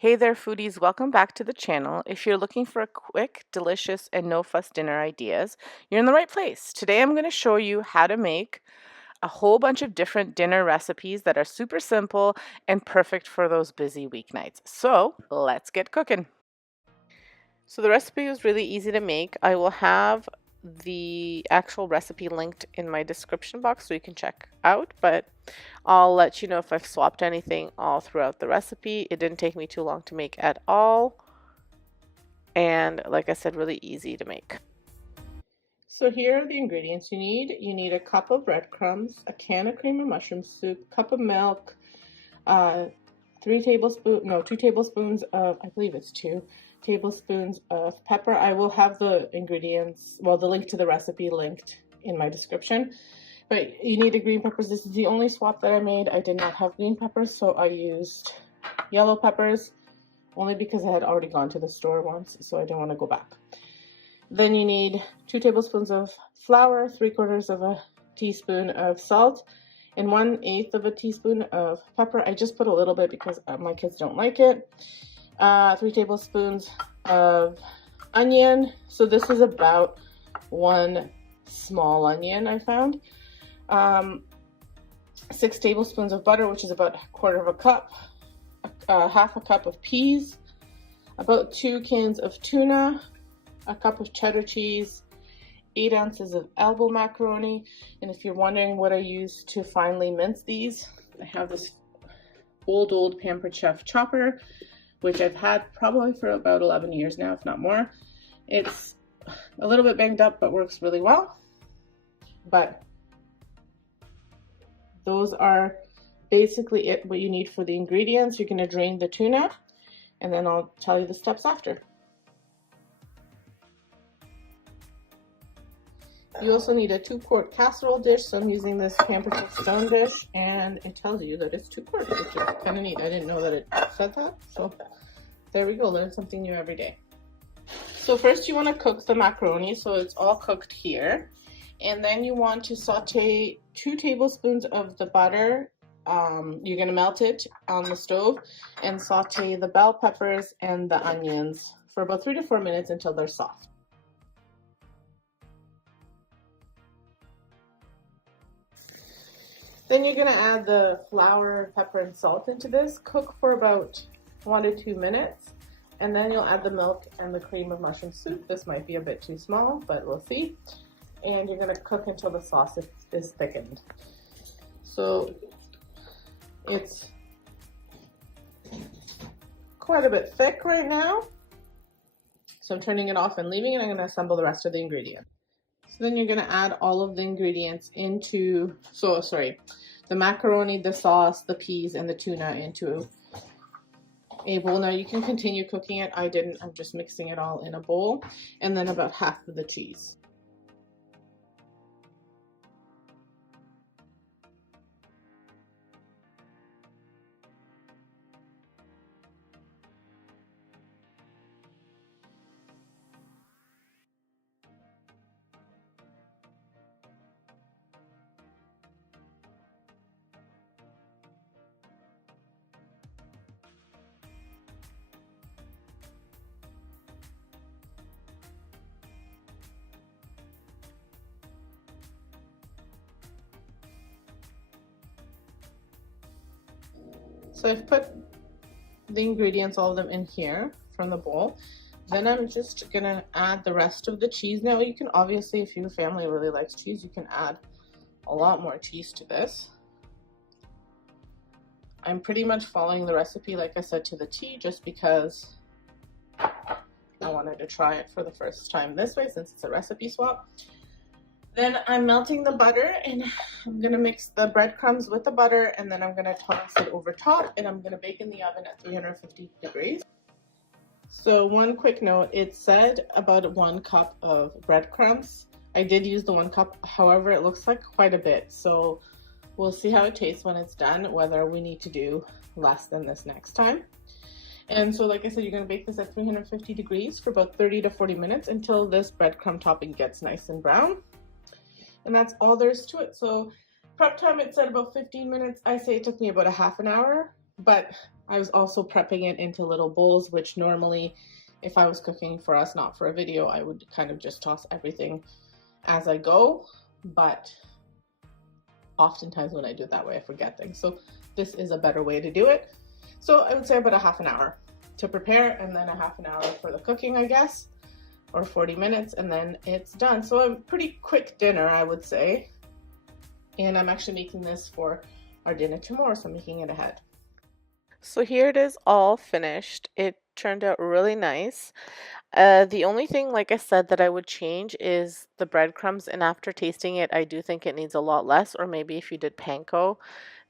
Hey there foodies, welcome back to the channel. If you're looking for a quick, delicious, and no-fuss dinner ideas, you're in the right place. Today I'm going to show you how to make a whole bunch of different dinner recipes that are super simple and perfect for those busy weeknights. So let's get cooking. So the recipe is really easy to make. I will have the actual recipe linked in my description box so you can check out, but I'll let you know if I've swapped anything all throughout the recipe. It didn't take me too long to make at all, and like I said, really easy to make. So here are the ingredients you need. You need a cup of breadcrumbs, a can of cream of mushroom soup, cup of milk, 2 tablespoons of, I believe it's 2 tablespoons of pepper. I will have the ingredients, well, the link to the recipe linked in my description. But you need the green peppers. This is the only swap that I made. I did not have green peppers, so I used yellow peppers, only because I had already gone to the store once, so I didn't want to go back. Then you need 2 tablespoons of flour, 3/4 of a teaspoon of salt, and 1/8 of a teaspoon of pepper. I just put a little bit because my kids don't like it. 3 tablespoons of onion. So this is about 1 small onion I found. 6 tablespoons of butter, which is about 1/4 cup. 1/2 cup of peas. About 2 cans of tuna. A cup of cheddar cheese. 8 ounces of elbow macaroni. And if you're wondering what I use to finely mince these, I have this old Pampered Chef chopper, which I've had probably for about 11 years now, if not more. It's a little bit banged up, but works really well. But those are basically what you need for the ingredients. You're going to drain the tuna, and then I'll tell you the steps after. You also need a 2-quart casserole dish, so I'm using this Pampered Chef stone dish, and it tells you that it's 2 quarts, which is kind of neat. I didn't know that it said that, so there we go, learn something new every day. So first you want to cook the macaroni, so it's all cooked here, and then you want to saute 2 tablespoons of the butter. You're going to melt it on the stove and saute the bell peppers and the onions for about 3 to 4 minutes until they're soft. Then you're going to add the flour, pepper, and salt into this. Cook for about 1 to 2 minutes, and then you'll add the milk and the cream of mushroom soup. This might be a bit too small, but we'll see. And you're going to cook until the sauce is thickened. So it's quite a bit thick right now. So I'm turning it off and leaving it. I'm going to assemble the rest of the ingredients. So then you're going to add all of the ingredients into, the macaroni, the sauce, the peas, and the tuna into a bowl. Now you can continue cooking it. I didn't. I'm just mixing it all in a bowl. And then about half of the cheese. So I've put the ingredients, all of them, in here from the bowl. Then I'm just gonna add the rest of the cheese. Now you can obviously, if your family really likes cheese, you can add a lot more cheese to this. I'm pretty much following the recipe, like I said, to the T, just because I wanted to try it for the first time this way since it's a recipe swap. Then I'm melting the butter, and I'm going to mix the breadcrumbs with the butter, and then I'm going to toss it over top, and I'm going to bake in the oven at 350 degrees. So one quick note, it said about 1 cup of breadcrumbs. I did use the 1 cup, however, it looks like quite a bit. So we'll see how it tastes when it's done, whether we need to do less than this next time. And so like I said, you're going to bake this at 350 degrees for about 30 to 40 minutes until this breadcrumb topping gets nice and brown. And that's all there is to it. So prep time, it said about 15 minutes. I say it took me about a half an hour, but I was also prepping it into little bowls, which normally if I was cooking for us, not for a video, I would kind of just toss everything as I go. But oftentimes when I do it that way, I forget things. So this is a better way to do it. So I would say about a half an hour to prepare, and then a half an hour for the cooking, I guess, or 40 minutes, and then it's done. So a pretty quick dinner, I would say. And I'm actually making this for our dinner tomorrow, so I'm making it ahead. So here it is all finished. It turned out really nice. The only thing, like I said, that I would change is the breadcrumbs, and after tasting it, I do think it needs a lot less, or maybe if you did panko,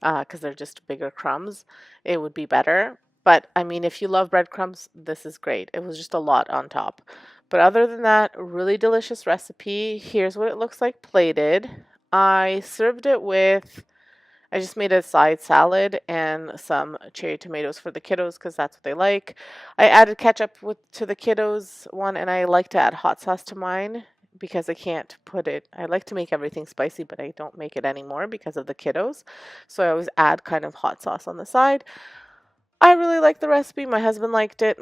because they're just bigger crumbs, it would be better. But I mean, if you love breadcrumbs, this is great. It was just a lot on top. But other than that, really delicious recipe. Here's what it looks like plated. I served it with I just made a side salad and some cherry tomatoes for the kiddos because that's what they like. I added ketchup to the kiddos one, and I like to add hot sauce to mine because I can't put it. I like to make everything spicy, but I don't make it anymore because of the kiddos. So I always add kind of hot sauce on the side. I really like the recipe. My husband liked it.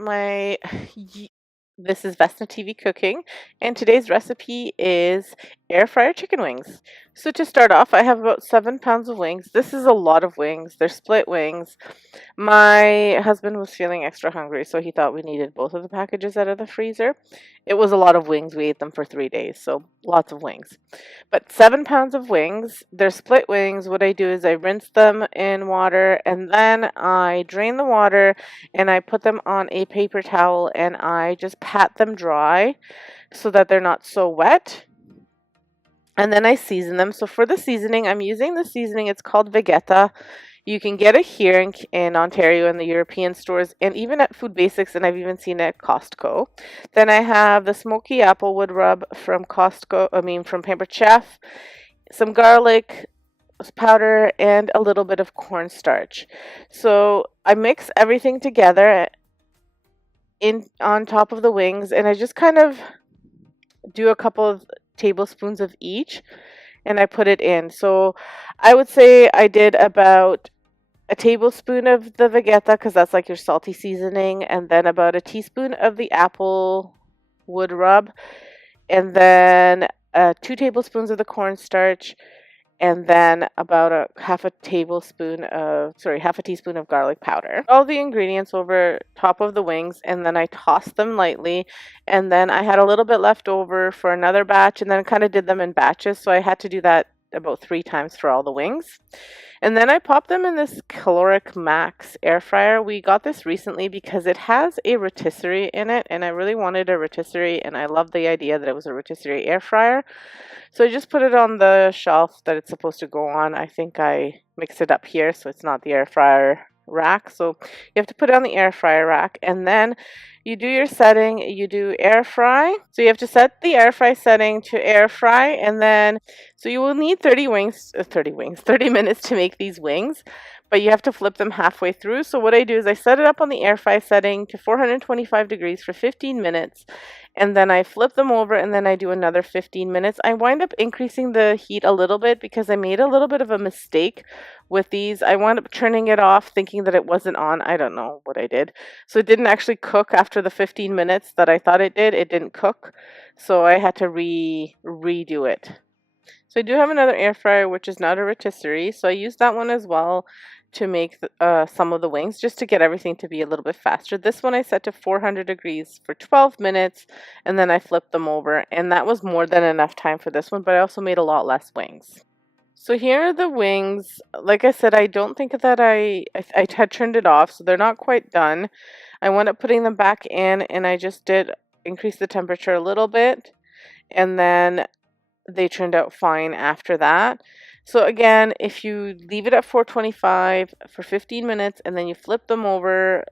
This is Vesna TV Cooking, and today's recipe is air fryer chicken wings. So to start off, I have about 7 pounds of wings. This is a lot of wings. They're split wings. My husband was feeling extra hungry, so he thought we needed both of the packages out of the freezer. It was a lot of wings. We ate them for 3 days, so lots of wings. But 7 pounds of wings, they're split wings. What I do is I rinse them in water, and then I drain the water and I put them on a paper towel and I just pat them dry so that they're not so wet. And then I season them. So for the seasoning, I'm using the seasoning. It's called Vegeta. You can get it here in Ontario in the European stores and even at Food Basics, and I've even seen it at Costco. Then I have the smoky applewood rub from from Pampered Chef, some garlic powder, and a little bit of cornstarch. So I mix everything together on top of the wings, and I just kind of do a couple of tablespoons of each, and I put it in. So I would say I did about a tablespoon of the Vegeta because that's like your salty seasoning, and then about a teaspoon of the apple wood rub, and then 2 tablespoons of the cornstarch, and then about half a teaspoon of garlic powder. All the ingredients over top of the wings, and then I tossed them lightly, and then I had a little bit left over for another batch, and then kind of did them in batches, so I had to do that about 3 times for all the wings. And then I popped them in this Caloric Max air fryer. We got this recently because it has a rotisserie in it, and I really wanted a rotisserie, and I love the idea that it was a rotisserie air fryer. So I just put it on the shelf that it's supposed to go on. I think I mixed it up here, so it's not the air fryer rack. So you have to put it on the air fryer rack, and then you do your setting. You do air fry. So you have to set the air fry setting to air fry, and then so you will need 30 minutes to make these wings, but you have to flip them halfway through. So what I do is I set it up on the air fry setting to 425 degrees for 15 minutes, and then I flip them over, and then I do another 15 minutes. I wind up increasing the heat a little bit because I made a little bit of a mistake with these. I wound up turning it off thinking that it wasn't on. I don't know what I did. So it didn't actually cook after the 15 minutes that I thought it did. It didn't cook. So I had to redo it. So I do have another air fryer, which is not a rotisserie. So I use that one as well to make some of the wings, just to get everything to be a little bit faster. This one I set to 400 degrees for 12 minutes, and then I flipped them over, and that was more than enough time for this one, but I also made a lot less wings. So here are the wings. Like I said, I don't think that I had turned it off, so they're not quite done. I wound up putting them back in, and I just did increase the temperature a little bit, and then they turned out fine after that. So again, if you leave it at 425 for 15 minutes and then you flip them over,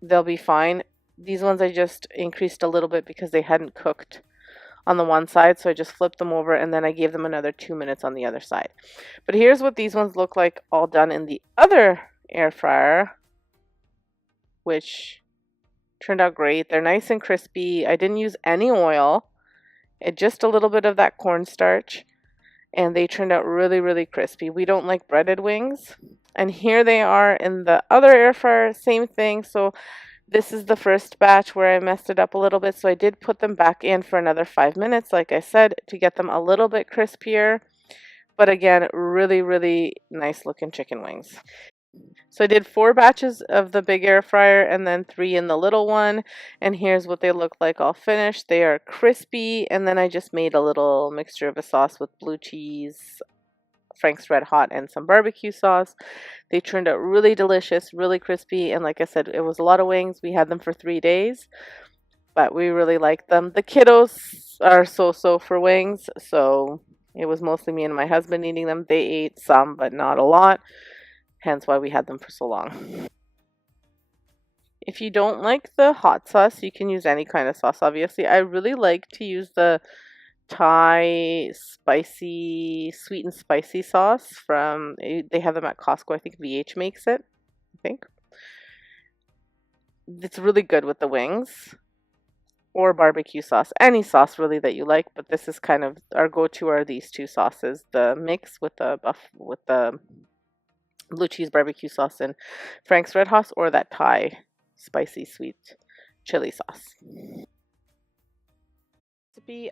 they'll be fine. These ones I just increased a little bit because they hadn't cooked on the one side, so I just flipped them over, and then I gave them another 2 minutes on the other side. But here's what these ones look like all done in the other air fryer, which turned out great. They're nice and crispy. I didn't use any oil. Just a little bit of that cornstarch. and they turned out really, really crispy. We don't like breaded wings. And here they are in the other air fryer, same thing. So this is the first batch where I messed it up a little bit. So I did put them back in for another 5 minutes, like I said, to get them a little bit crispier. But again, really, really nice looking chicken wings. So I did 4 batches of the big air fryer and then 3 in the little one. And here's what they look like all finished. They are crispy. And then I just made a little mixture of a sauce with blue cheese, Frank's Red Hot, and some barbecue sauce. They turned out really delicious, really crispy. And like I said, it was a lot of wings. We had them for 3 days, but we really liked them. The kiddos are so-so for wings. So it was mostly me and my husband eating them. They ate some, but not a lot. Hence why we had them for so long. If you don't like the hot sauce, you can use any kind of sauce, obviously. I really like to use the Thai spicy, sweet and spicy sauce from, they have them at Costco. I think VH makes it, I think. It's really good with the wings. Or barbecue sauce. Any sauce really that you like, but this is kind of, our go-to are these 2 sauces. The mix with the blue cheese barbecue sauce and Frank's Red Hot, or that Thai spicy sweet chili sauce.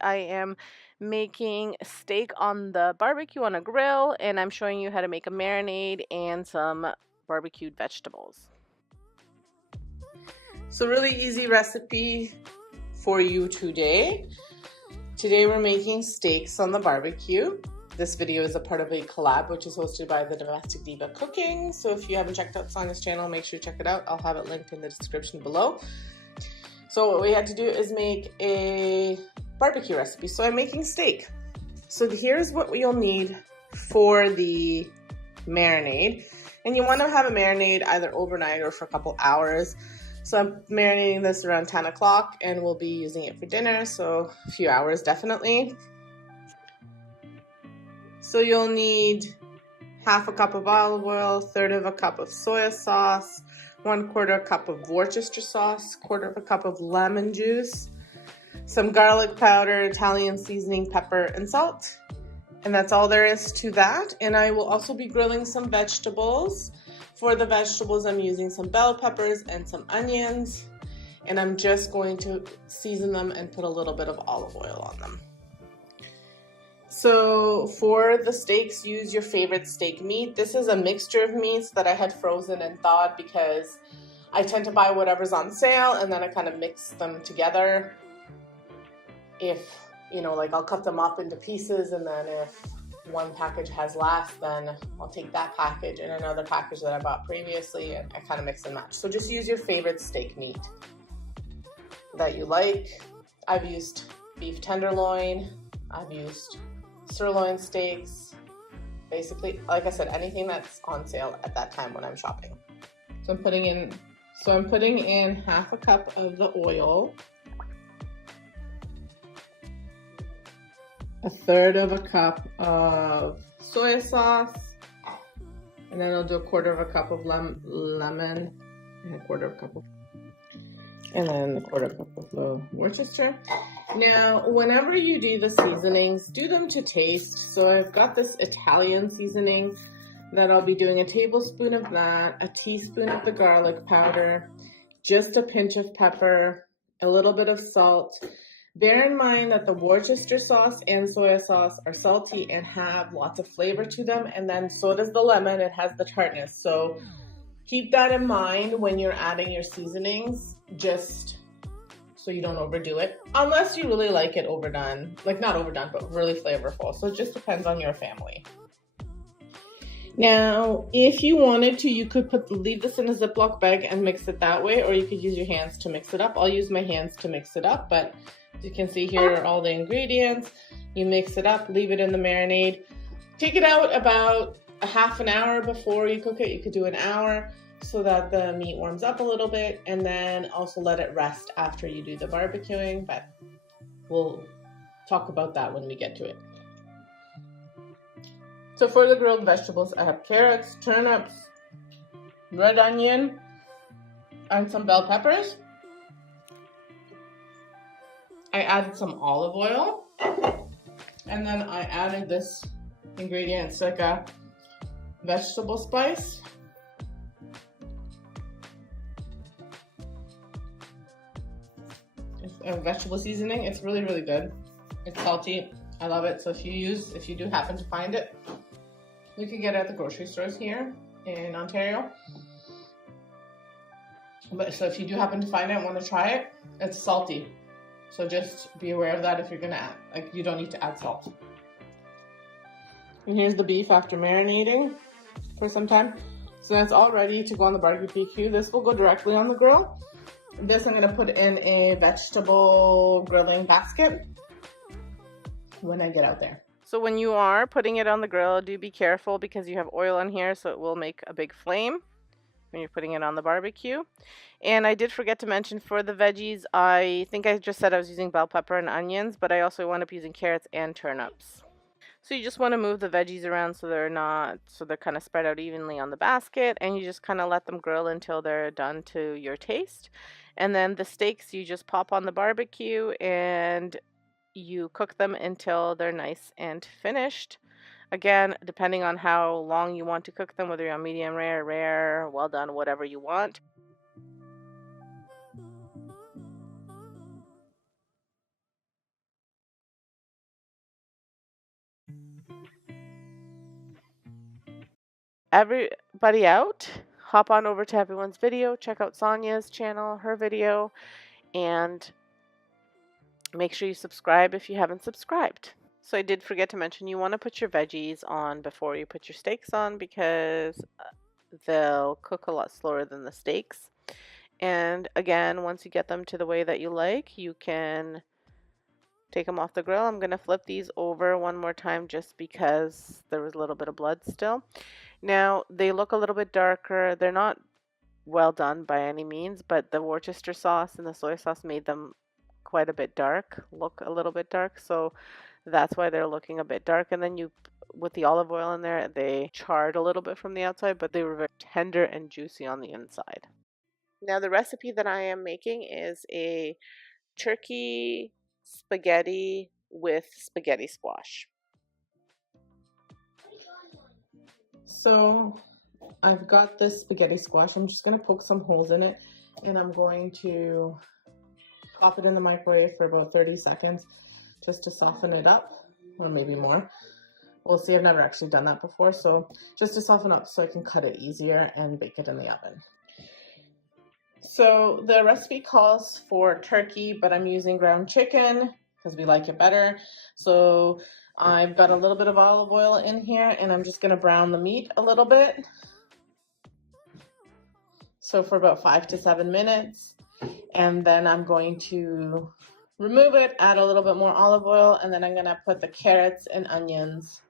I am making steak on the barbecue on a grill, and I'm showing you how to make a marinade and some barbecued vegetables. So really easy recipe for you today. Today we're making steaks on the barbecue. This video is a part of a collab which is hosted by the Domestic Diva Cooking. So if you haven't checked out Sonia's channel, make sure you check it out. I'll have it linked in the description below. So what we had to do is make a barbecue recipe. So I'm making steak. So here's what you'll need for the marinade. And you want to have a marinade either overnight or for a couple hours. So I'm marinating this around 10 o'clock and we'll be using it for dinner. So a few hours definitely. So you'll need half a cup of olive oil, 1/3 of a cup of soy sauce, 1/4 cup of Worcester sauce, 1/4 cup of lemon juice, some garlic powder, Italian seasoning, pepper, and salt. And that's all there is to that. And I will also be grilling some vegetables. For the vegetables, I'm using some bell peppers and some onions. And I'm just going to season them and put a little bit of olive oil on them. So for the steaks, use your favorite steak meat. This is a mixture of meats that I had frozen and thawed because I tend to buy whatever's on sale and then I kind of mix them together. If, you know, like I'll cut them up into pieces, and then if one package has less, then I'll take that package and another package that I bought previously, and I kind of mix and match. So just use your favorite steak meat that you like. I've used beef tenderloin, I've used sirloin steaks, basically, like I said, anything that's on sale at that time when I'm shopping. So I'm putting in half a cup of the oil, 1/3 of a cup of soy sauce, and then I'll do 1/4 of a cup of lemon, and 1/4 cup of, and then 1/4 cup of the Worcester. Now, whenever you do the seasonings, do them to taste. So I've got this Italian seasoning that I'll be doing a tablespoon of that, a teaspoon of the garlic powder, just a pinch of pepper, a little bit of salt. Bear in mind that the Worcester sauce and soy sauce are salty and have lots of flavor to them, and then so does the lemon, it has the tartness. So keep that in mind when you're adding your seasonings, just so you don't overdo it, unless you really like it overdone, like not overdone, but really flavorful. So it just depends on your family. Now, if you wanted to, you could leave this in a Ziploc bag and mix it that way, or you could use your hands to mix it up. I'll use my hands to mix it up, but as you can see, here are all the ingredients. You mix it up, leave it in the marinade. Take it out about a half an hour before you cook it. You could do an hour so that the meat warms up a little bit, and then also let it rest after you do the barbecuing, but we'll talk about that when we get to it. So for the grilled vegetables, I have carrots, turnips, red onion, and some bell peppers. I added some olive oil, and then I added this ingredient. It's like a vegetable spice. It's a vegetable seasoning. It's really, really good. It's salty. I love it. So if you do happen to find it, you can get it at the grocery stores here in Ontario. But so if you do happen to find it and want to try it, it's salty. So just be aware of that if you're gonna add, like, you don't need to add salt. And here's the beef after marinating for some time. So that's all ready to go on the barbecue. This will go directly on the grill. This I'm gonna put in a vegetable grilling basket when I get out there. So when you are putting it on the grill, do be careful because you have oil in here, so it will make a big flame when you're putting it on the barbecue. And I did forget to mention for the veggies, I think I just said I was using bell pepper and onions, but I also wound up using carrots and turnips. So you just want to move the veggies around so they're kind of spread out evenly on the basket, and you just kind of let them grill until they're done to your taste. And then the steaks you just pop on the barbecue and you cook them until they're nice and finished. Again, depending on how long you want to cook them, whether you're on medium rare, well done, whatever you want. Everybody out, hop on over to everyone's video, check out Sonia's channel, her video, and make sure you subscribe if you haven't subscribed. So I did forget to mention you want to put your veggies on before you put your steaks on because they'll cook a lot slower than the steaks. And again, once you get them to the way that you like, you can take them off the grill. I'm going to flip these over one more time just because there was a little bit of blood still. Now, they look a little bit darker. They're not well done by any means, but the Worcester sauce and the soy sauce made them quite a bit dark, look a little bit dark. So that's why they're looking a bit dark. And then with the olive oil in there, they charred a little bit from the outside, but they were very tender and juicy on the inside. Now, the recipe that I am making is a turkey spaghetti with spaghetti squash. So I've got this spaghetti squash. I'm just going to poke some holes in it, and I'm going to pop it in the microwave for about 30 seconds just to soften it up, or maybe more. We'll see. I've never actually done that before, so just to soften up so I can cut it easier and bake it in the oven. So the recipe calls for turkey, but I'm using ground chicken because we like it better. So I've got a little bit of olive oil in here, and I'm just going to brown the meat a little bit. So for about 5 to 7 minutes, and then I'm going to remove it, add a little bit more olive oil, and then I'm going to put the carrots and onions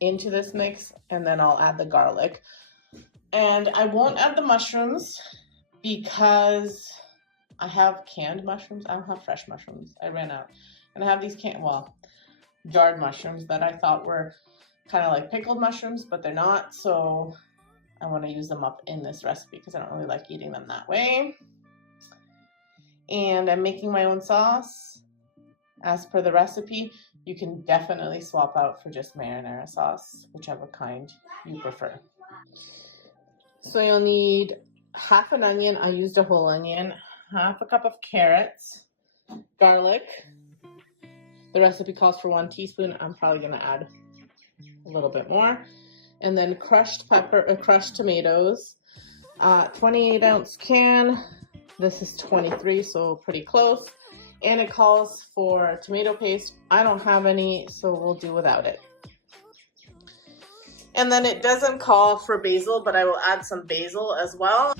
into this mix, and then I'll add the garlic. And I won't add the mushrooms because I have canned mushrooms. I don't have fresh mushrooms. I ran out. And I have these jarred mushrooms that I thought were kind of like pickled mushrooms, but they're not. So I want to use them up in this recipe because I don't really like eating them that way. And I'm making my own sauce as per the recipe. You can definitely swap out for just marinara sauce, whichever kind you prefer. So you'll need half an onion. I used a whole onion, half a cup of carrots, garlic. The recipe calls for 1 teaspoon. I'm probably going to add a little bit more. And then crushed tomatoes, 28-ounce can. This is 23, so pretty close. And it calls for tomato paste. I don't have any, so we'll do without it. And then it doesn't call for basil, but I will add some basil as well.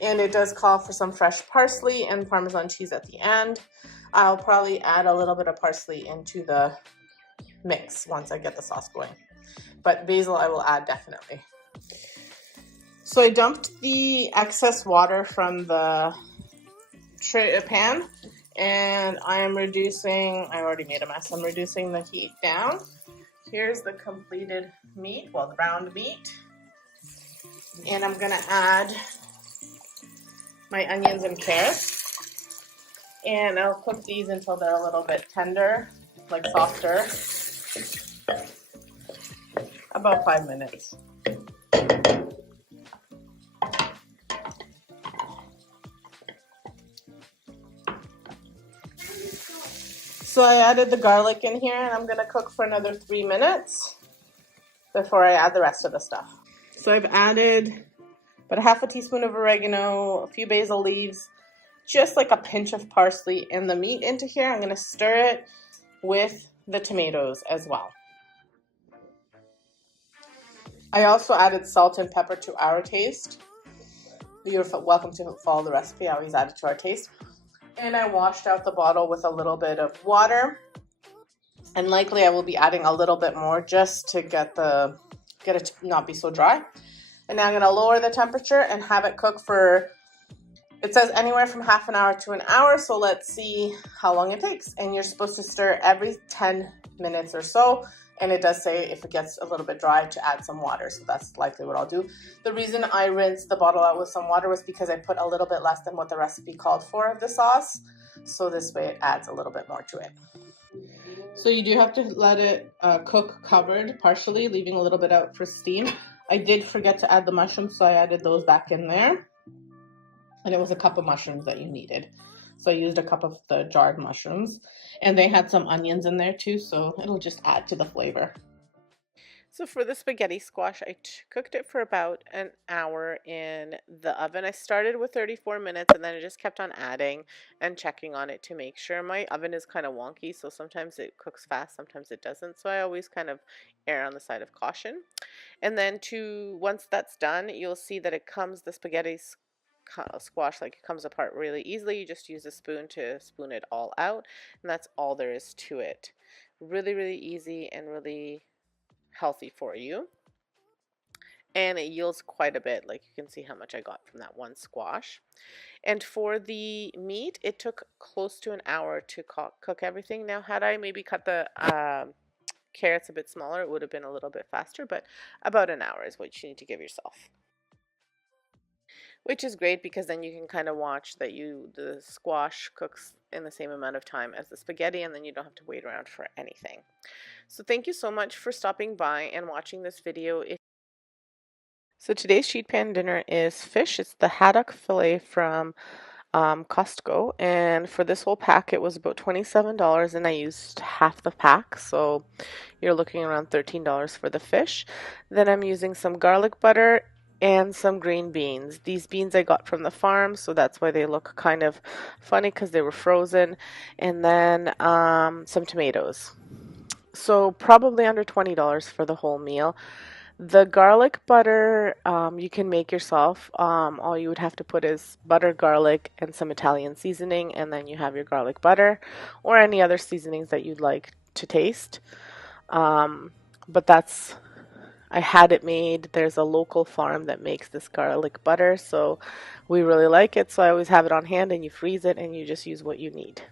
And it does call for some fresh parsley and Parmesan cheese at the end. I'll probably add a little bit of parsley into the mix once I get the sauce going. But basil I will add definitely. So I dumped the excess water from the pan, and I already made a mess. I'm reducing the heat down. Here's the completed meat, well, the browned meat. And I'm gonna add my onions and carrots. And I'll cook these until they're a little bit tender, like softer. About 5 minutes. So I added the garlic in here and I'm gonna cook for another 3 minutes before I add the rest of the stuff. So I've added about a half a teaspoon of oregano, a few basil leaves, just like a pinch of parsley and the meat into here. I'm gonna stir it with the tomatoes as well. I also added salt and pepper to our taste. You're welcome to follow the recipe. I always add it to our taste. And I washed out the bottle with a little bit of water. And likely I will be adding a little bit more just to get it to not be so dry. And now I'm gonna lower the temperature and have it cook for, it says anywhere from half an hour to an hour. So let's see how long it takes. And you're supposed to stir every 10 minutes or so. And it does say if it gets a little bit dry to add some water. So that's likely what I'll do. The reason I rinsed the bottle out with some water was because I put a little bit less than what the recipe called for of the sauce. So this way it adds a little bit more to it. So you do have to let it cook covered partially, leaving a little bit out for steam. I did forget to add the mushrooms, so I added those back in there. And it was a cup of mushrooms that you needed. So I used a cup of the jarred mushrooms. And they had some onions in there too, so it'll just add to the flavor. So for the spaghetti squash, I cooked it for about an hour in the oven. I started with 34 minutes and then I just kept on adding and checking on it to make sure. My oven is kind of wonky, so sometimes it cooks fast, sometimes it doesn't. So I always kind of err on the side of caution. And then once that's done, you'll see that the spaghetti squash, like, it comes apart really easily. You just use a spoon to spoon it all out, and that's all there is to it. Really, really easy and really healthy for you, and it yields quite a bit. Like, you can see how much I got from that one squash. And for the meat, it took close to an hour to cook everything. Now, had I maybe cut the carrots a bit smaller, it would have been a little bit faster, but about an hour is what you need to give yourself, which is great because then you can kind of watch that the squash cooks in the same amount of time as the spaghetti, and then you don't have to wait around for anything. So thank you so much for stopping by and watching this video. So today's sheet pan dinner is fish. It's the haddock fillet from Costco, and for this whole pack it was about $27, and I used half the pack, so you're looking around $13 for the fish. Then I'm using some garlic butter and some green beans. These beans I got from the farm, so that's why they look kind of funny, because they were frozen. And then some tomatoes. So probably under $20 for the whole meal. The garlic butter you can make yourself. All you would have to put is butter, garlic, and some Italian seasoning, and then you have your garlic butter or any other seasonings that you'd like to taste. But I had it made. There's a local farm that makes this garlic butter, so we really like it. So I always have it on hand, and you freeze it and you just use what you need.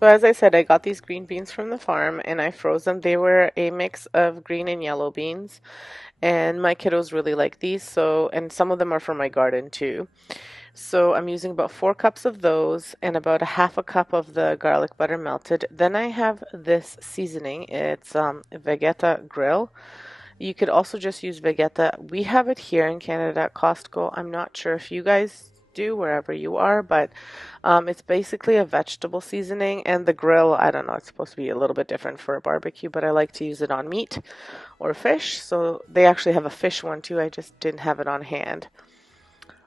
So as I said, I got these green beans from the farm and I froze them. They were a mix of green and yellow beans, and my kiddos really like these, and some of them are from my garden too. So I'm using about 4 cups of those and about a half a cup of the garlic butter melted. Then I have this seasoning. It's Vegeta Grill. You could also just use Vegeta. We have it here in Canada at Costco. I'm not sure if you guys do wherever you are, but it's basically a vegetable seasoning. And the grill, I don't know, it's supposed to be a little bit different for a barbecue, but I like to use it on meat or fish. So they actually have a fish one too. I just didn't have it on hand.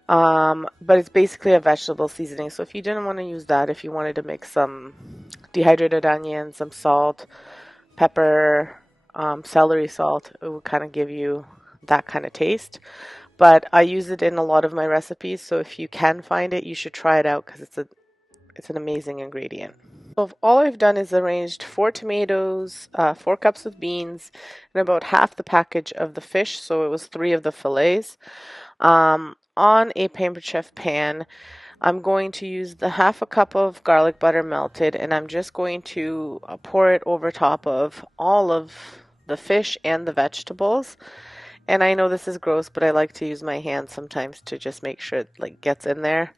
But it's basically a vegetable seasoning. So if you didn't want to use that, if you wanted to mix some dehydrated onion, some salt, pepper, celery salt, it would kind of give you that kind of taste. But I use it in a lot of my recipes, so if you can find it, you should try it out because it's an amazing ingredient. So all I've done is arranged 4 tomatoes, 4 cups of beans, and about half the package of the fish, so it was 3 of the fillets. On a Paper Chef pan, I'm going to use the half a cup of garlic butter melted, and I'm just going to pour it over top of all of the fish and the vegetables. And I know this is gross, but I like to use my hands sometimes to just make sure it gets in there.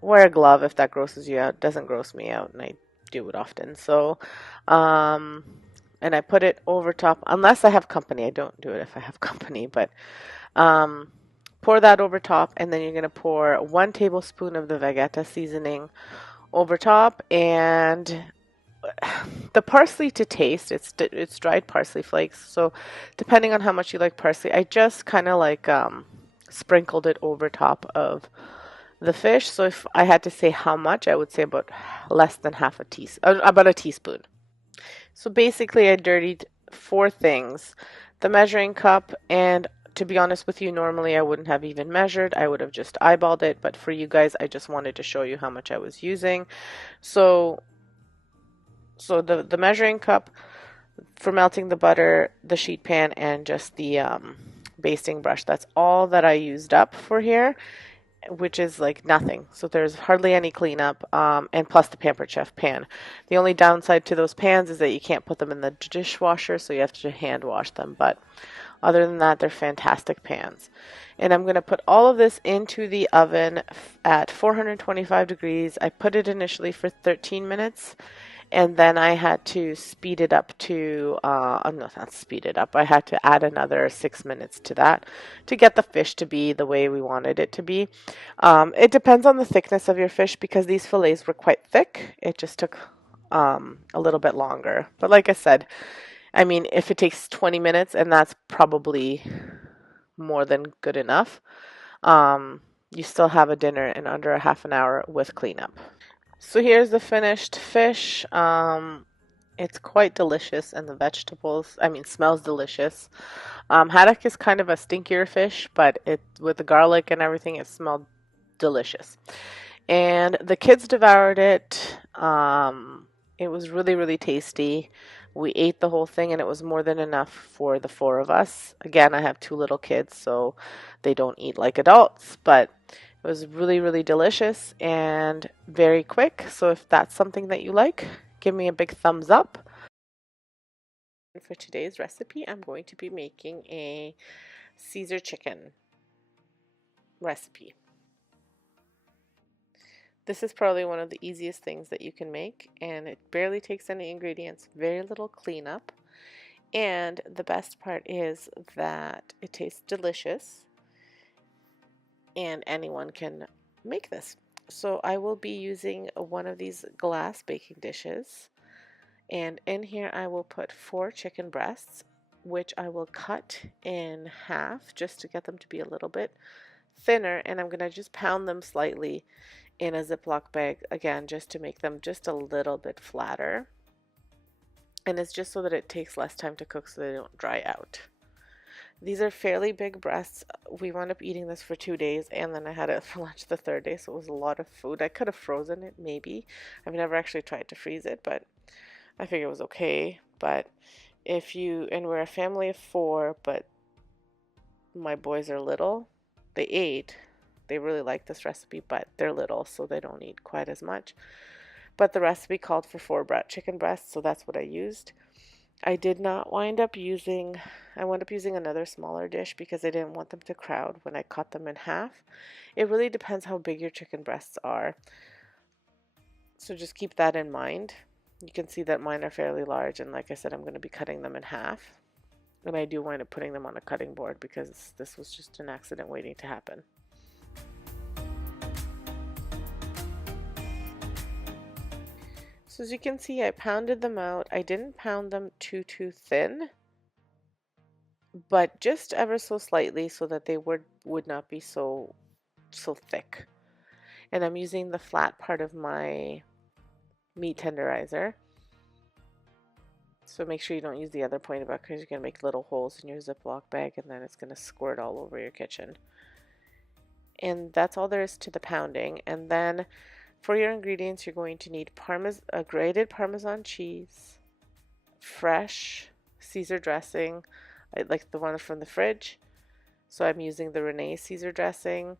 Wear a glove if that grosses you out. It doesn't gross me out, and I do it often. So and I put it over top, unless I have company. I don't do it if I have company, but um, pour that over top, and then you're going to pour 1 tablespoon of the vegeta seasoning over top, and the parsley to taste. It's dried parsley flakes, so depending on how much you like parsley, I just kind of like sprinkled it over top of the fish. So if I had to say how much, I would say about less than half a teaspoon, about a teaspoon. So basically, I dirtied 4 things: the measuring cup, and to be honest with you, normally I wouldn't have even measured. I would have just eyeballed it, but for you guys, I just wanted to show you how much I was using. So the measuring cup for melting the butter, the sheet pan, and just the basting brush. That's all that I used up for here, which is like nothing. So there's hardly any cleanup, and plus the Pampered Chef pan. The only downside to those pans is that you can't put them in the dishwasher, so you have to hand wash them. But other than that, they're fantastic pans. And I'm going to put all of this into the oven at 425 degrees. I put it initially for 13 minutes, and then I had to speed it up to, no, not speed it up. I had to add another 6 minutes to that to get the fish to be the way we wanted it to be. It depends on the thickness of your fish, because these fillets were quite thick. It just took a little bit longer. But like I said, I mean, if it takes 20 minutes, and that's probably more than good enough, you still have a dinner in under a half an hour with cleanup. So here's the finished fish. It's quite delicious, and the vegetables, I mean, smells delicious. Haddock is kind of a stinkier fish, but it with the garlic and everything, it smelled delicious. And the kids devoured it. It was really, really tasty. We ate the whole thing, and it was more than enough for the 4 of us. Again, I have 2 little kids, so they don't eat like adults, but it was really, really delicious and very quick. So if that's something that you like, give me a big thumbs up. For today's recipe, I'm going to be making a Caesar chicken recipe. This is probably one of the easiest things that you can make, and it barely takes any ingredients, very little cleanup. And the best part is that it tastes delicious, and anyone can make this. So I will be using one of these glass baking dishes, and in here I will put 4 chicken breasts, which I will cut in half just to get them to be a little bit thinner, and I'm going to just pound them slightly in a Ziploc bag, again, just to make them just a little bit flatter. And it's just so that it takes less time to cook, so they don't dry out. These are fairly big breasts. We wound up eating this for 2 days, and then I had it for lunch the 3rd day, so it was a lot of food. I could have frozen it, maybe. I've never actually tried to freeze it, but I figure it was okay. But and we're a family of 4, but my boys are little. They ate. They really like this recipe, but they're little, so they don't eat quite as much. But the recipe called for 4 chicken breasts, so that's what I used. I wound up using another smaller dish because I didn't want them to crowd when I cut them in half. It really depends how big your chicken breasts are, so just keep that in mind. You can see that mine are fairly large, and like I said, I'm going to be cutting them in half. And I do wind up putting them on a cutting board because this was just an accident waiting to happen. So as you can see, I pounded them out. I didn't pound them too thin, but just ever so slightly so that they would not be so thick. And I'm using the flat part of my meat tenderizer. So make sure you don't use the other pointy part, because you're going to make little holes in your Ziploc bag, and then it's going to squirt all over your kitchen. And that's all there is to the pounding. And then for your ingredients, you're going to need grated Parmesan cheese, fresh Caesar dressing, like the one from the fridge. So I'm using the Renee Caesar dressing,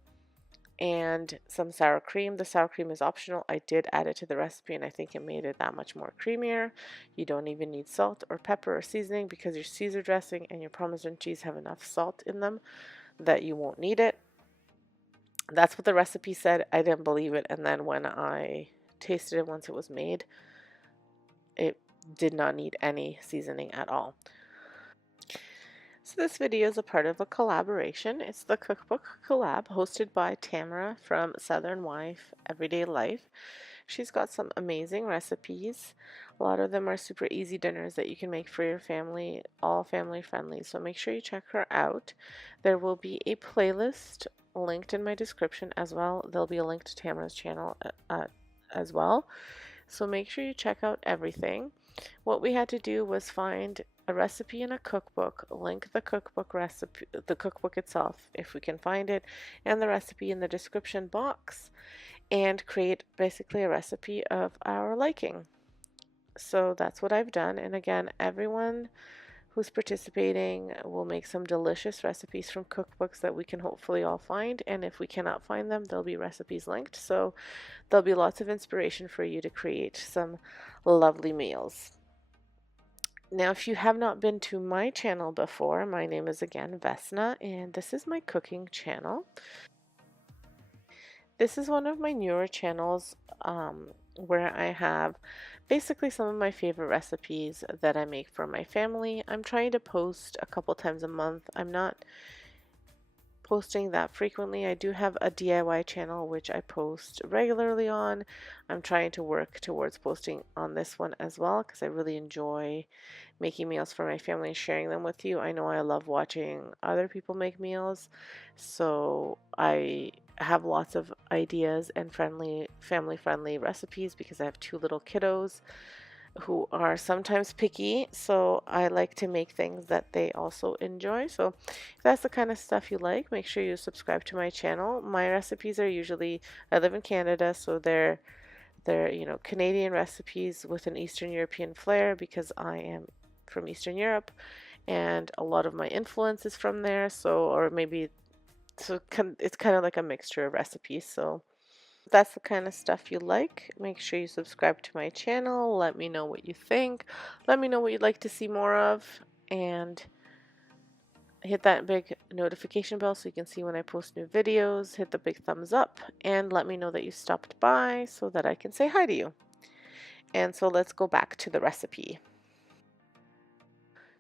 and some sour cream. The sour cream is optional. I did add it to the recipe, and I think it made it that much more creamier. You don't even need salt or pepper or seasoning, because your Caesar dressing and your Parmesan cheese have enough salt in them that you won't need it. That's what the recipe said. I didn't believe it, and then when I tasted it once it was made, did not need any seasoning at all. So this video is a part of a collaboration. It's the cookbook collab hosted by Tamara from Southern Wife Everyday Life. She's got some amazing recipes. A lot of them are super easy dinners that you can make for your family, all family friendly. So make sure you check her out. There will be a playlist linked in my description as well. There'll be a link to Tamara's channel as well. So make sure you check out everything. What we had to do was find a recipe in a cookbook, link the cookbook recipe, the cookbook itself, if we can find it, and the recipe in the description box, and create basically a recipe of our liking. So that's what I've done. And again, everyone who's participating will make some delicious recipes from cookbooks that we can hopefully all find. And if we cannot find them, there'll be recipes linked. So there'll be lots of inspiration for you to create some lovely meals. Now, if you have not been to my channel before, my name is again Vesna, and this is my cooking channel. This is one of my newer channels where I have basically some of my favorite recipes that I make for my family. I'm trying to post a couple times a month. I'm not posting that frequently. I do have a DIY channel which I post regularly on. I'm trying to work towards posting on this one as well because I really enjoy making meals for my family and sharing them with you. I know I love watching other people make meals, so I have lots of ideas and family friendly recipes because I have two little kiddos who are sometimes picky, so I like to make things that they also enjoy. So if that's the kind of stuff you like, make sure you subscribe to my channel. My recipes are usually, I live in Canada, so they're Canadian recipes with an Eastern European flair because I am from Eastern Europe and a lot of my influence is from there. So or maybe so it's kind of like a mixture of recipes. So if that's the kind of stuff you like, make sure you subscribe to my channel. Let me know what you think. Let me know what you'd like to see more of, and hit that big notification bell so you can see when I post new videos. Hit the big thumbs up and let me know that you stopped by so that I can say hi to you. And so let's go back to the recipe.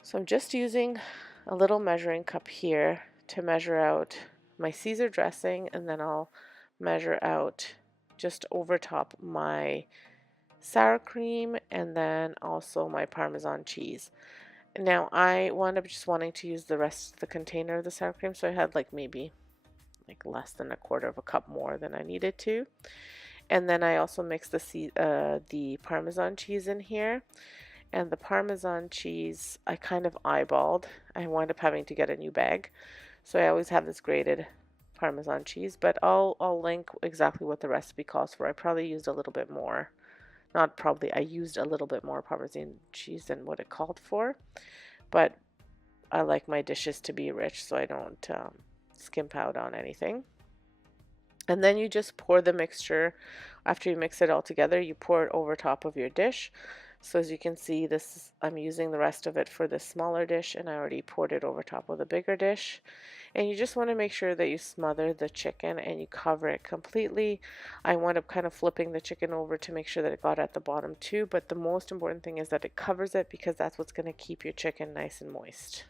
So I'm just using a little measuring cup here to measure out my Caesar dressing, and then I'll measure out just over top my sour cream and then also my Parmesan cheese. Now I wound up just wanting to use the rest of the container of the sour cream, so I had like maybe like less than a quarter of a cup more than I needed to. And then I also mixed the Parmesan cheese in here. And the Parmesan cheese, I kind of eyeballed. I wound up having to get a new bag. So I always have this grated Parmesan cheese, but I'll link exactly what the recipe calls for. I probably used a little bit more. Not probably, I used a little bit more Parmesan cheese than what it called for. But I like my dishes to be rich so I don't skimp out on anything. And then you just pour the mixture, after you mix it all together, you pour it over top of your dish. So as you can see, I'm using the rest of it for this smaller dish, and I already poured it over top of the bigger dish. And you just want to make sure that you smother the chicken and you cover it completely. I wound up kind of flipping the chicken over to make sure that it got at the bottom too, but the most important thing is that it covers it because that's what's going to keep your chicken nice and moist.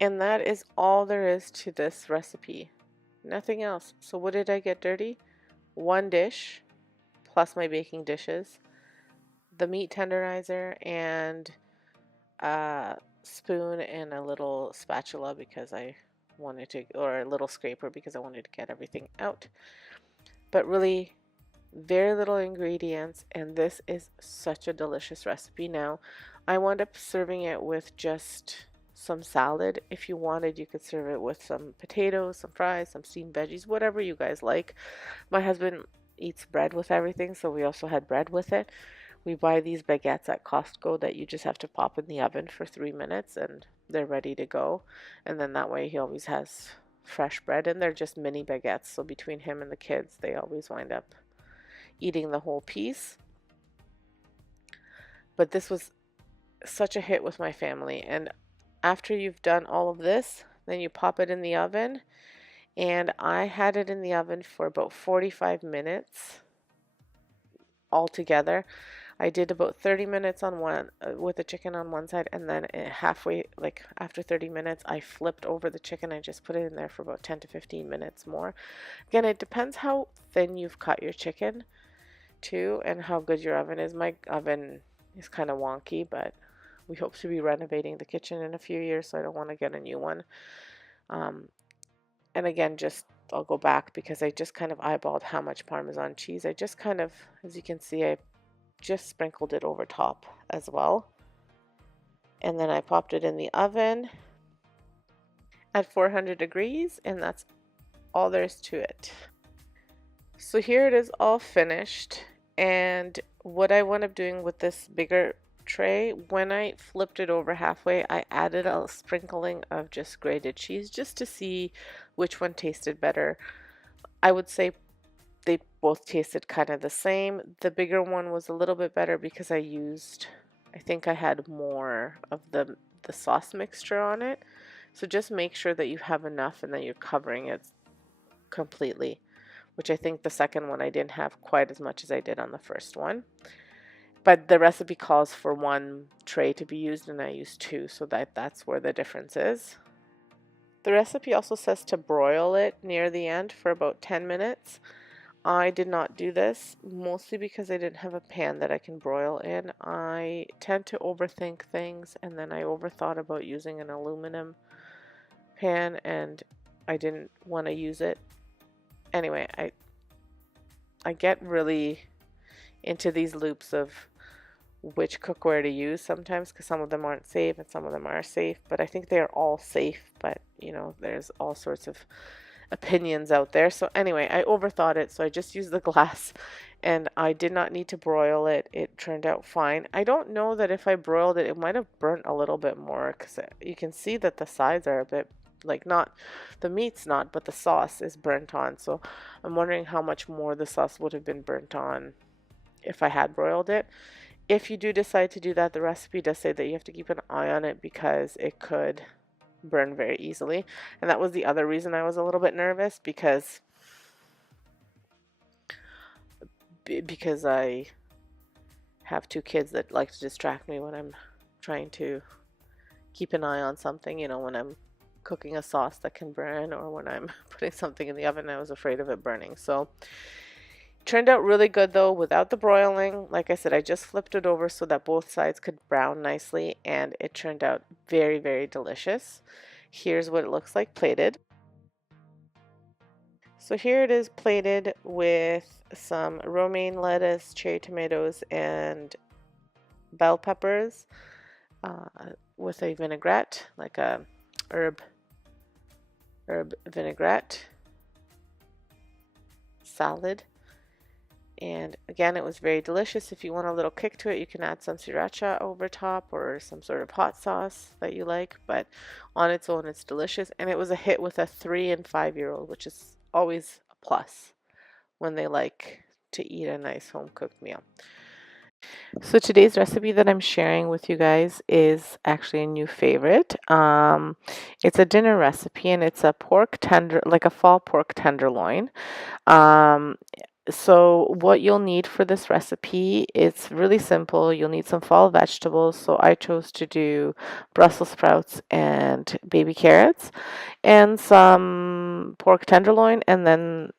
And that is all there is to this recipe. Nothing else. So what did I get dirty? One dish plus my baking dishes, the meat tenderizer, and a spoon and a little spatula because I wanted to, or a little scraper because I wanted to get everything out. But really, very little ingredients, and this is such a delicious recipe. Now, I wound up serving it with just some salad. If you wanted, you could serve it with some potatoes, some fries, some steamed veggies, whatever you guys like. My husband eats bread with everything, so we also had bread with it. We buy these baguettes at Costco that you just have to pop in the oven for 3 minutes and they're ready to go. And then that way he always has fresh bread, and they're just mini baguettes. So between him and the kids, they always wind up eating the whole piece. But this was such a hit with my family. And after you've done all of this, then you pop it in the oven. And I had it in the oven for about 45 minutes altogether. I did about 30 minutes on one with the chicken on one side, and then halfway, like after 30 minutes, I flipped over the chicken and just put it in there for about 10 to 15 minutes more. Again, it depends how thin you've cut your chicken too, and how good your oven is. My oven is kind of wonky, but we hope to be renovating the kitchen in a few years, so I don't want to get a new one. And again, just I'll go back because I just kind of eyeballed how much Parmesan cheese. I just kind of, as you can see, I just sprinkled it over top as well. And then I popped it in the oven at 400 degrees, and that's all there is to it. So here it is all finished, and what I wound up doing with this bigger tray, when I flipped it over halfway, I added a sprinkling of just grated cheese just to see which one tasted better. I would say they both tasted kind of the same. The bigger one was a little bit better because I think I had more of the sauce mixture on it. So just make sure that you have enough and that you're covering it completely, which I think the second one I didn't have quite as much as I did on the first one. But the recipe calls for one tray to be used, and I used two, so that's where the difference is. The recipe also says to broil it near the end for about 10 minutes. I did not do this, mostly because I didn't have a pan that I can broil in. I tend to overthink things, and then I overthought about using an aluminum pan, and I didn't want to use it. Anyway, I get really into these loops of which cookware to use sometimes because some of them aren't safe and some of them are safe, but I think they're all safe, but you know, there's all sorts of opinions out there. So anyway, I overthought it, so I just used the glass, and I did not need to broil it. It turned out fine. I don't know that if I broiled it, it might have burnt a little bit more because you can see that the sides are a bit, like, not, the meat's not, but the sauce is burnt on. So I'm wondering how much more the sauce would have been burnt on if I had broiled it. If you do decide to do that, the recipe does say that you have to keep an eye on it because it could burn very easily. And that was the other reason I was a little bit nervous, because I have two kids that like to distract me when I'm trying to keep an eye on something, you know, when I'm cooking a sauce that can burn or when I'm putting something in the oven. I was afraid of it burning. So turned out really good though without the broiling. Like I said, I just flipped it over so that both sides could brown nicely, and it turned out very, very delicious. Here's what it looks like plated. So here it is plated with some romaine lettuce, cherry tomatoes, and bell peppers with a vinaigrette, like a herb vinaigrette salad. And again, it was very delicious. If you want a little kick to it, you can add some sriracha over top or some sort of hot sauce that you like. But on its own, it's delicious. And it was a hit with a 3 and 5-year-old, which is always a plus when they like to eat a nice home cooked meal. So today's recipe that I'm sharing with you guys is actually a new favorite. It's a dinner recipe, and it's a pork tender, like a fall pork tenderloin. Um, So what you'll need for this recipe, it's really simple. You'll need some fall vegetables. So I chose to do Brussels sprouts and baby carrots and some pork tenderloin and then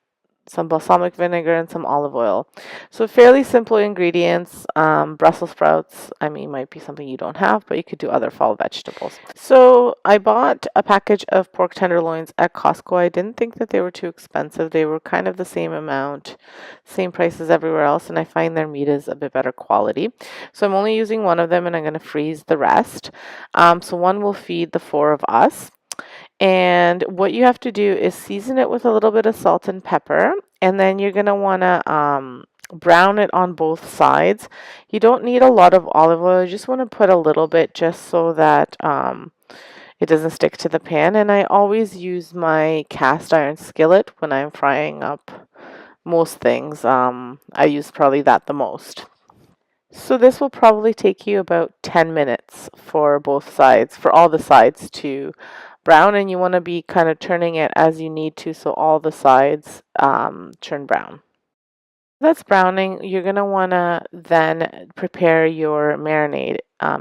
some balsamic vinegar and some olive oil. So fairly simple ingredients. Brussels sprouts, I mean, might be something you don't have, but you could do other fall vegetables. So I bought a package of pork tenderloins at Costco. I didn't think that they were too expensive. They were kind of the same amount, same price as everywhere else, and I find their meat is a bit better quality. So I'm only using one of them, and I'm going to freeze the rest. So one will feed the four of us. And what you have to do is season it with a little bit of salt and pepper, and then you're going to want to brown it on both sides. You don't need a lot of olive oil. You just want to put a little bit just so that it doesn't stick to the pan. And I always use my cast iron skillet when I'm frying up most things. I use probably that the most. So this will probably take you about 10 minutes for both sides, for all the sides to brown, and you want to be kind of turning it as you need to so all the sides turn brown. That's browning. You're going to want to then prepare your marinade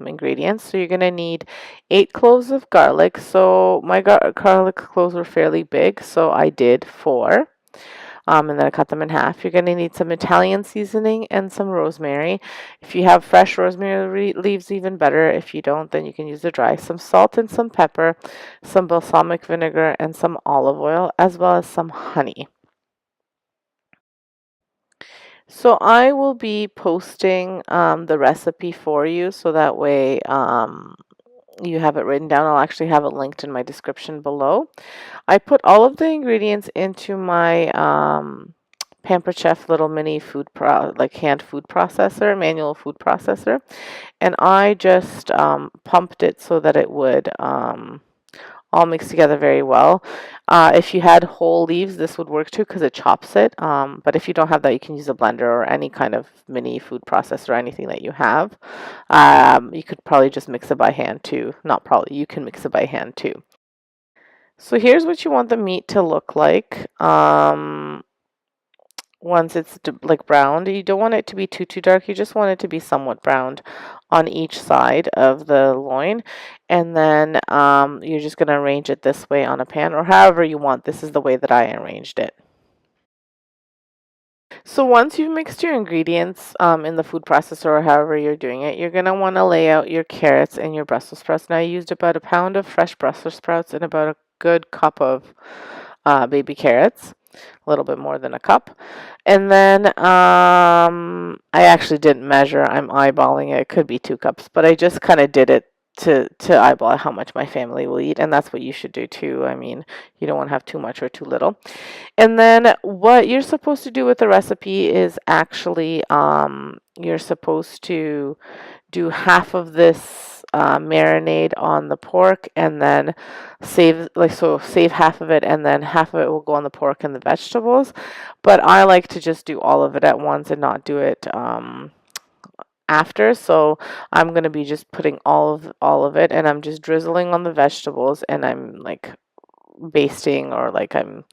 ingredients. So you're going to need 8 cloves of garlic. So my garlic cloves were fairly big, so I did 4. And then I cut them in half. You're going to need some Italian seasoning and some rosemary. If you have fresh rosemary leaves, even better. If you don't, then you can use the dry. Some salt and some pepper, some balsamic vinegar, and some olive oil, as well as some honey. So I will be posting the recipe for you, so that way you have it written down. I'll actually have it linked in my description below. I put all of the ingredients into my Pampered Chef little mini hand food processor, manual food processor, and I just pumped it so that it would all mix together very well. If you had whole leaves, this would work too because it chops it. But if you don't have that, you can use a blender or any kind of mini food processor or anything that you have. You could probably just mix it by hand too. Not probably, you can mix it by hand too. So here's what you want the meat to look like. Once it's like browned, you don't want it to be too dark. You just want it to be somewhat browned on each side of the loin, and then you're just going to arrange it this way on a pan or however you want. This is the way that I arranged it. So once you've mixed your ingredients in the food processor or however you're doing it, you're going to want to lay out your carrots and your Brussels sprouts. Now I used about a pound of fresh Brussels sprouts and about a good cup of baby carrots, a little bit more than a cup. And then I actually didn't measure. I'm eyeballing it. It could be 2 cups, but I just kind of did it to eyeball how much my family will eat, and that's what you should do too. I mean, you don't want to have too much or too little. And then what you're supposed to do with the recipe is actually you're supposed to do half of this marinade on the pork and then save half of it, and then half of it will go on the pork and the vegetables. But I like to just do all of it at once and not do it after. So I'm going to be just putting all of it, and I'm just drizzling on the vegetables, and I'm like basting, or like I'm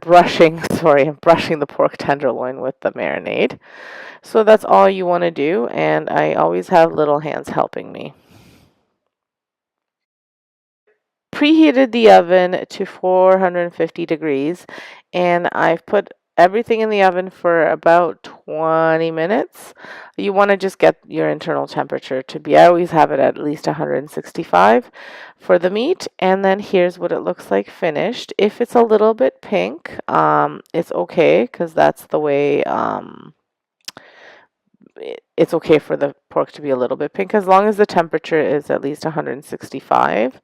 brushing, sorry, I'm brushing the pork tenderloin with the marinade. So that's all you want to do, and I always have little hands helping me. Preheated the oven to 450 degrees, and I've put everything in the oven for about 20 minutes. You want to just get your internal temperature to be, I always have it at least 165 for the meat. And then here's what it looks like finished. If it's a little bit pink, it's okay, because that's the way it's okay for the pork to be a little bit pink. As long as the temperature is at least 165,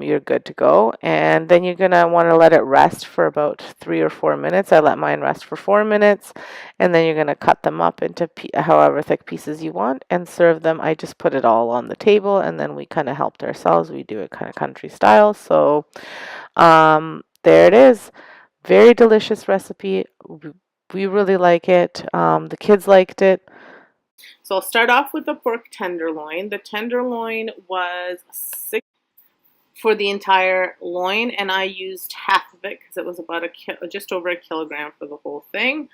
you're good to go. And then you're gonna want to let it rest for about 3 or 4 minutes. I let mine rest for 4 minutes, and then you're gonna cut them up into however thick pieces you want and serve them. I just put it all on the table, and then we kind of helped ourselves. We do it kind of country style. So there it is. Very delicious recipe. We really like it. The kids liked it. So I'll start off with the pork tenderloin. The tenderloin was for the entire loin, and I used half of it because it was about just over a kilogram for the whole thing.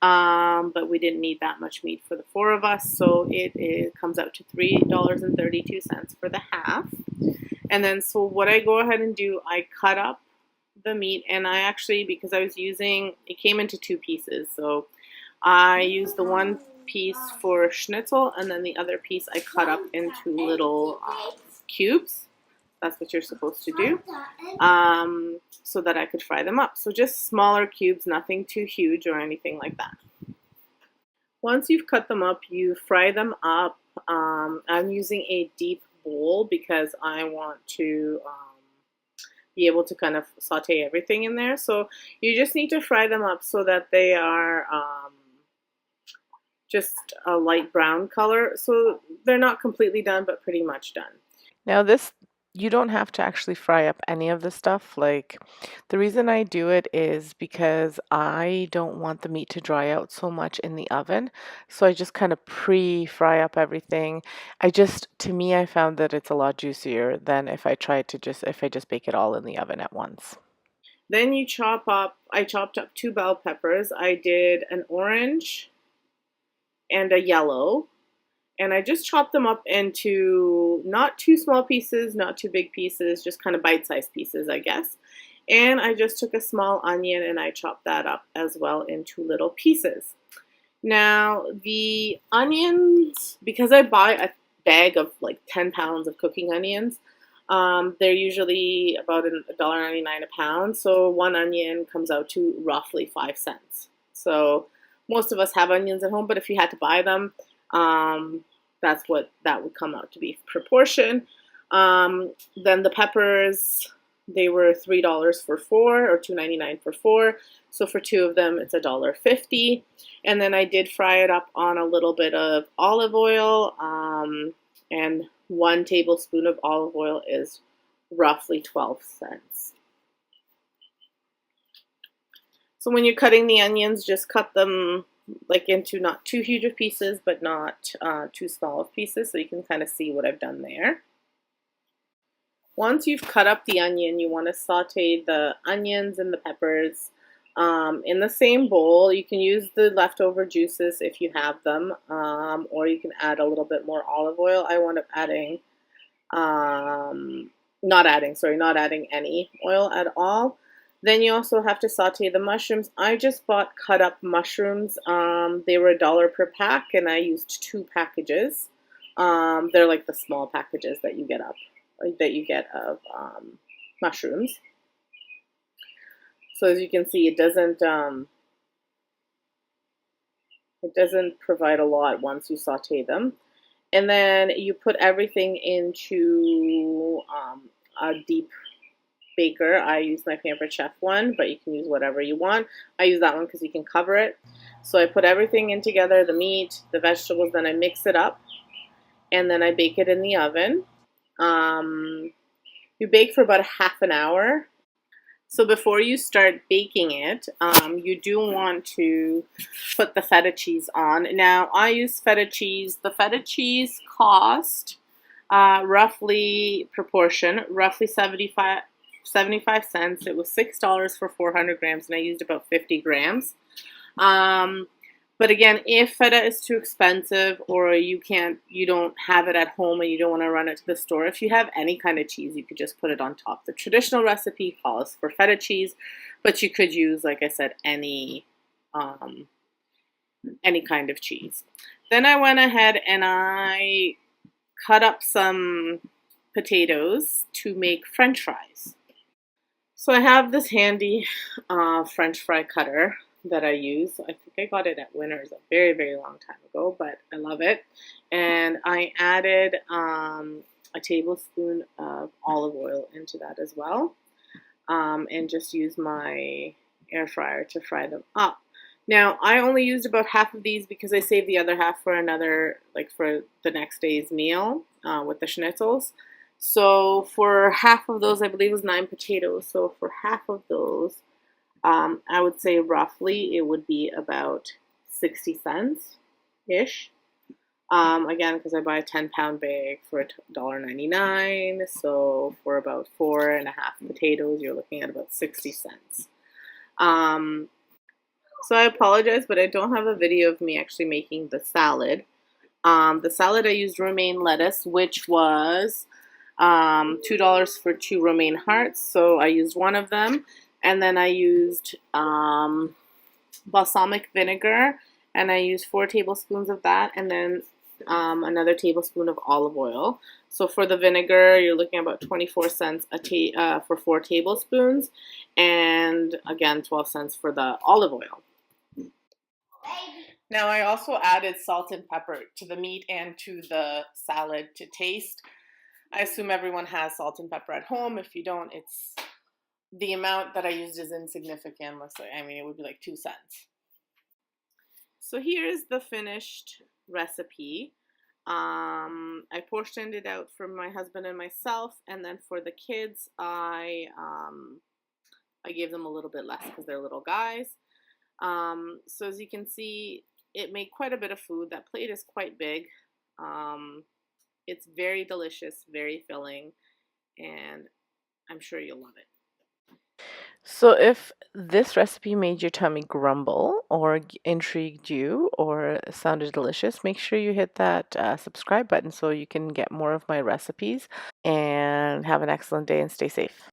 But we didn't need that much meat for the 4 of us, so it comes out to $3.32 for the half. And then, so what I go ahead and do, I cut up the meat, and I actually, because I was using, it came into 2 pieces, so I used the one piece for schnitzel, and then the other piece I cut up into little cubes. That's what you're supposed to do, so that I could fry them up. So just smaller cubes, nothing too huge or anything like that. Once you've cut them up, you fry them up. I'm using a deep bowl because I want to be able to kind of saute everything in there. So you just need to fry them up so that they are just a light brown color. So they're not completely done, but pretty much done. Now this, you don't have to actually fry up any of the stuff. Like, the reason I do it is because I don't want the meat to dry out so much in the oven. So I just kind of pre-fry up everything. To me, I found that it's a lot juicier than if I just bake it all in the oven at once. Then I chopped up 2 bell peppers. I did an orange and a yellow. And I just chopped them up into not too small pieces, not too big pieces, just kind of bite-sized pieces, I guess. And I just took a small onion and I chopped that up as well into little pieces. Now, the onions, because I buy a bag of like 10 pounds of cooking onions, they're usually about $1.99 a pound. So 1 onion comes out to roughly 5 cents. So most of us have onions at home, but if you had to buy them, that's what that would come out to be proportion. Then the peppers, they were $3 for 4 or $2.99 for 4. So for 2 of them, it's $1.50. And then I did fry it up on a little bit of olive oil, and 1 tablespoon of olive oil is roughly 12 cents. So when you're cutting the onions, just cut them like into not too huge of pieces, but not too small of pieces, so you can kind of see what I've done there. Once you've cut up the onion, you want to saute the onions and the peppers in the same bowl. You can use the leftover juices if you have them, or you can add a little bit more olive oil. I wound up adding, not adding any oil at all. Then you also have to saute the mushrooms. I just bought cut up mushrooms. They were $1 per pack, and I used 2 packages. They're like the small packages that you get of mushrooms. So as you can see, it doesn't provide a lot once you saute them. And then you put everything into a deep baker. I use my Pampered Chef one, but you can use whatever you want. I use that one because you can cover it. So I put everything in together, the meat, the vegetables, then I mix it up, and then I bake it in the oven. You bake for about half an hour. So before you start baking it, you do want to put the feta cheese on. Now, I use feta cheese. The feta cheese cost roughly 75 cents. It was $6 for 400 grams, and I used about 50 grams. But again, if feta is too expensive, or you don't have it at home and you don't want to run it to the store, if you have any kind of cheese, you could just put it on top. The traditional recipe calls for feta cheese, but you could use, like I said, any kind of cheese. Then I went ahead and I cut up some potatoes to make French fries. So I have this handy French fry cutter that I use. I think I got it at Winners a very, very long time ago, but I love it. And I added a tablespoon of olive oil into that as well, and just use my air fryer to fry them up. Now, I only used about half of these because I saved the other half for for the next day's meal with the schnitzels. So for half of those, I believe it was 9 potatoes. So for half of those, I would say roughly it would be about 60 cents-ish. Again, because I buy a 10-pound bag for $1.99, so for about 4.5 potatoes, you're looking at about 60 cents. Um, so I apologize, but I don't have a video of me actually making the salad. The salad I used romaine lettuce, which was $2 for 2 romaine hearts, so I used one of them, and then I used balsamic vinegar, and I used 4 tablespoons of that, and then another tablespoon of olive oil. So for the vinegar, you're looking at about 24 cents for 4 tablespoons, and again 12 cents for the olive oil. Now I also added salt and pepper to the meat and to the salad to taste. I assume everyone has salt and pepper at home. If you don't, it's the amount that I used is insignificant. I mean, it would be like 2 cents. So here's the finished recipe. I portioned it out for my husband and myself, and then for the kids, I gave them a little bit less because they're little guys. So as you can see, it made quite a bit of food. That plate is quite big. It's very delicious, very filling, and I'm sure you'll love it. So if this recipe made your tummy grumble or intrigued you or sounded delicious, make sure you hit that subscribe button so you can get more of my recipes, and have an excellent day and stay safe.